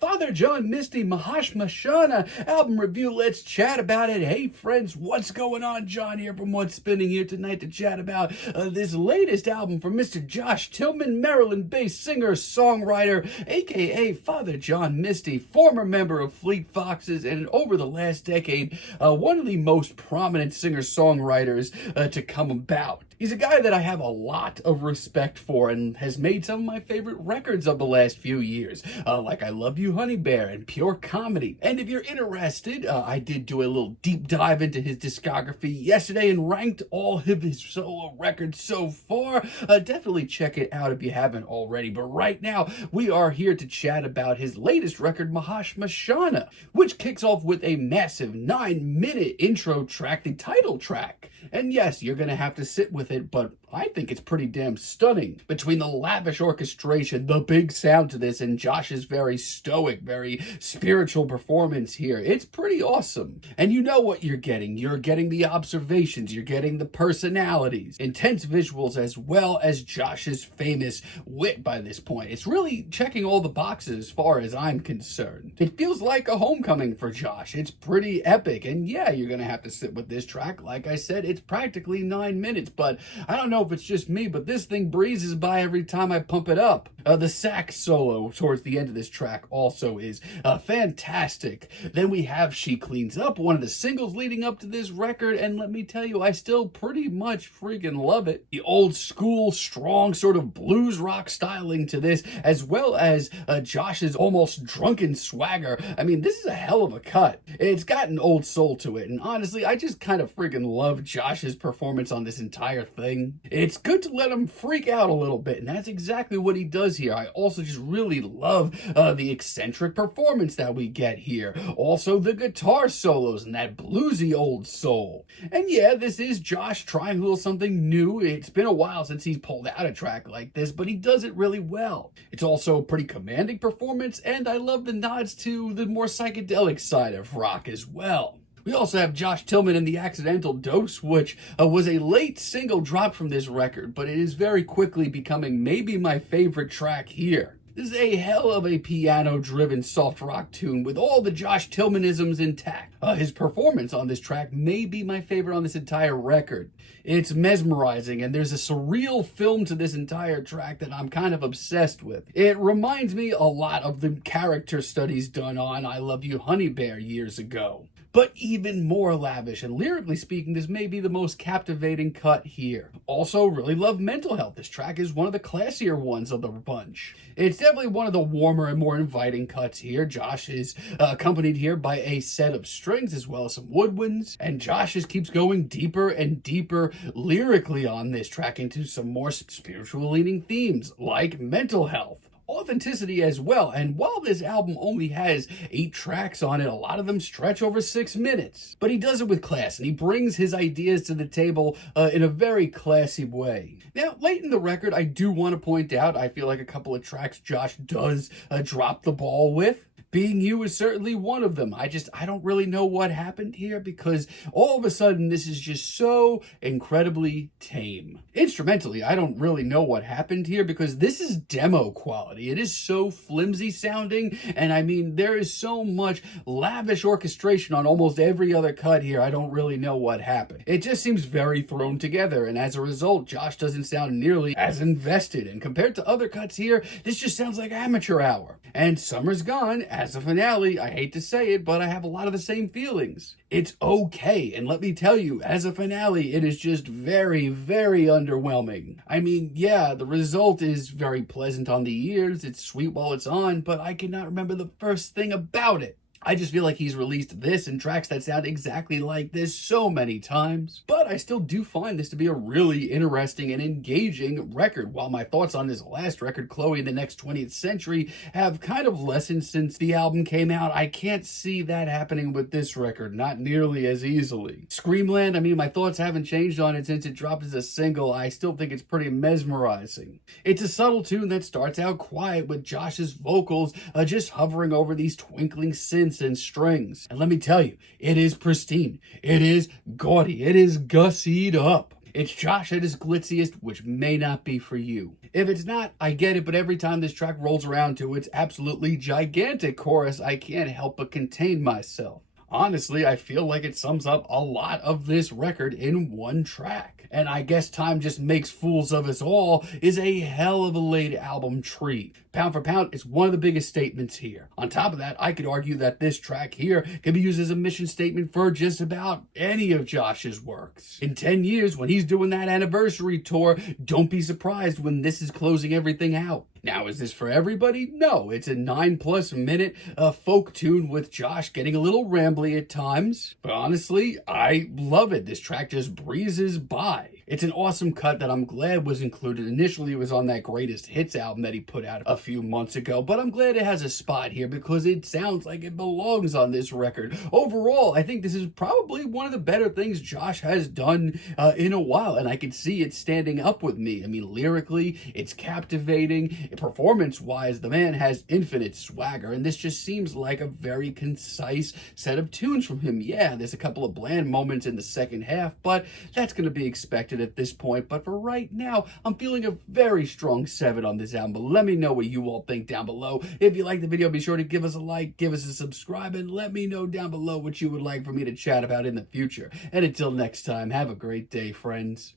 Father John, Misty, Mahashmashana album review. Let's chat about it. Hey friends, what's going on? John here from What's Spinning here tonight to chat about this latest album from Mr. Josh Tillman, Maryland-based singer-songwriter, aka Father John Misty, former member of Fleet Foxes, and over the last decade, one of the most prominent singer-songwriters to come about. He's a guy that I have a lot of respect for and has made some of my favorite records of the last few years, like I Love You Honey Bear and Pure Comedy. And if you're interested, I did do a little deep dive into his discography yesterday and ranked all of his solo records so far. Definitely check it out if you haven't already. But right now, we are here to chat about his latest record, Mahashmashana, which kicks off with a massive 9-minute intro track, the title track. And yes, you're going to have to sit with it, but I think it's pretty damn stunning. Between the lavish orchestration, the big sound to this, and Josh's very stoic, very spiritual performance here, it's pretty awesome. And you know what you're getting. You're getting the observations, you're getting the personalities, intense visuals, as well as Josh's famous wit by this point. It's really checking all the boxes as far as I'm concerned. It feels like a homecoming for Josh. It's pretty epic, and yeah, you're gonna have to sit with this track. Like I said, it's practically 9 minutes, but I don't know if it's just me, but this thing breezes by every time I pump it up. The sax solo towards the end of this track also is fantastic. Then we have She Cleans Up, one of the singles leading up to this record, and let me tell you, I still pretty much freaking love it. The old school, strong sort of blues rock styling to this, as well as Josh's almost drunken swagger. I mean, this is a hell of a cut. It's got an old soul to it, and honestly, I just kind of freaking love Josh's performance on this entire thing. It's good to let him freak out a little bit, and that's exactly what he does here. I also just really love the eccentric performance that we get here. Also, the guitar solos and that bluesy old soul. And yeah, this is Josh trying a little something new. It's been a while since he's pulled out a track like this, but he does it really well. It's also a pretty commanding performance, and I love the nods to the more psychedelic side of rock as well. We also have Josh Tillman in The Accidental Dose, which was a late single drop from this record, but it is very quickly becoming maybe my favorite track here. This is a hell of a piano-driven soft rock tune with all the Josh Tillmanisms intact. His performance on this track may be my favorite on this entire record. It's mesmerizing, and there's a surreal film to this entire track that I'm kind of obsessed with. It reminds me a lot of the character studies done on I Love You Honey Bear years ago, but even more lavish, and lyrically speaking, this may be the most captivating cut here. Also, really love Mental Health. This track is one of the classier ones of the bunch. It's definitely one of the warmer and more inviting cuts here. Josh is accompanied here by a set of strings as well as some woodwinds, and Josh just keeps going deeper and deeper lyrically on this track into some more spiritual leaning themes like mental health. Authenticity as well, and while this album only has 8 tracks on it, a lot of them stretch over 6 minutes. But he does it with class, and he brings his ideas to the table in a very classy way. Now, late in the record, I do want to point out, I feel like a couple of tracks Josh does drop the ball with. Being You is certainly one of them. I don't really know what happened here, because all of a sudden this is just so incredibly tame. Instrumentally, I don't really know what happened here, because this is demo quality. It is so flimsy sounding, and I mean, there is so much lavish orchestration on almost every other cut here. I don't really know what happened. It just seems very thrown together, and as a result, Josh doesn't sound nearly as invested. And compared to other cuts here, this just sounds like amateur hour. And Summer's Gone, as a finale, I hate to say it, but I have a lot of the same feelings. It's okay, and let me tell you, as a finale, it is just very, very underwhelming. I mean, yeah, the result is very pleasant on the ears, it's sweet while it's on, but I cannot remember the first thing about it. I just feel like he's released this and tracks that sound exactly like this so many times. But I still do find this to be a really interesting and engaging record. While my thoughts on his last record, Chloe in the Next 20th Century, have kind of lessened since the album came out, I can't see that happening with this record, not nearly as easily. Screamland, I mean, my thoughts haven't changed on it since it dropped as a single. I still think it's pretty mesmerizing. It's a subtle tune that starts out quiet with Josh's vocals just hovering over these twinkling synths and strings. And let me tell you, it is pristine. It is gaudy. It is gussied up. It's Josh at his glitziest, which may not be for you. If it's not, I get it, but every time this track rolls around to its absolutely gigantic chorus, I can't help but contain myself. Honestly, I feel like it sums up a lot of this record in one track. And I guess Time Just Makes Fools of Us All is a hell of a late album treat. Pound for pound, it's one of the biggest statements here. On top of that, I could argue that this track here can be used as a mission statement for just about any of Josh's works. In 10 years, when he's doing that anniversary tour, don't be surprised when this is closing everything out. Now, is this for everybody? No, it's a 9+ minute folk tune with Josh getting a little rambly at times. But honestly, I love it. This track just breezes by. It's an awesome cut that I'm glad was included. Initially, it was on that Greatest Hits album that he put out a few months ago, but I'm glad it has a spot here because it sounds like it belongs on this record. Overall, I think this is probably one of the better things Josh has done in a while, and I can see it standing up with me. I mean, lyrically, it's captivating. Performance-wise, the man has infinite swagger, and this just seems like a very concise set of tunes from him. Yeah, there's a couple of bland moments in the second half, but that's going to be expected at this point. But for right now, I'm feeling a very strong 7 on this album. But let me know what you all think down below. If you like the video, be sure to give us a like, give us a subscribe, and let me know down below what you would like for me to chat about in the future. And until next time, have a great day, friends.